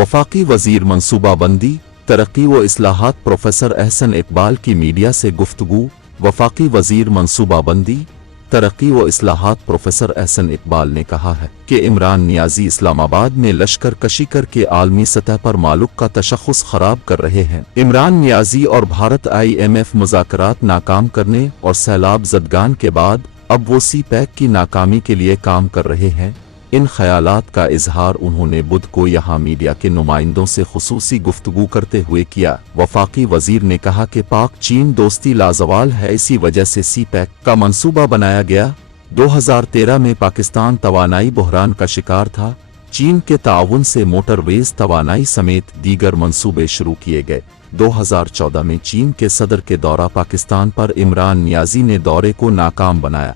वफाकी वजीर मनसूबाबंदी तरक्की व इस्लाहात प्रोफेसर अहसन इकबाल की मीडिया से गुफ्तगू। वफाकी वजीर मनसूबाबंदी तरक्की व इस्लाहात प्रोफेसर अहसन इकबाल ने कहा है कि इमरान नियाजी इस्लामाबाद में लश्कर कशी करके आलमी सतह पर मालूक का तशख़्ख़ुस खराब कर रहे हैं। इमरान नियाजी और भारत IMF मुज़ाकरात नाकाम करने और सैलाब ज़दगान के बाद अब वो CPEC की नाकामी के लिए काम कर रहे हैं। इन ख्यालात का इजहार उन्होंने बुध को यहाँ मीडिया के नुमाइंदों से खुसूसी गुफ्तगू करते हुए किया। वफाकी वजीर ने कहा कि पाक चीन दोस्ती लाजवाल है, इसी वजह से CPEC का मंसूबा बनाया गया। 2013 में पाकिस्तान तवानाई बहरान का शिकार था। चीन के ताउन से मोटरवेज तवानाई समेत दीगर मंसूबे शुरू किए गए। 2014 में चीन के सदर के दौरा पाकिस्तान पर इमरान नियाजी ने दौरे को नाकाम बनाया।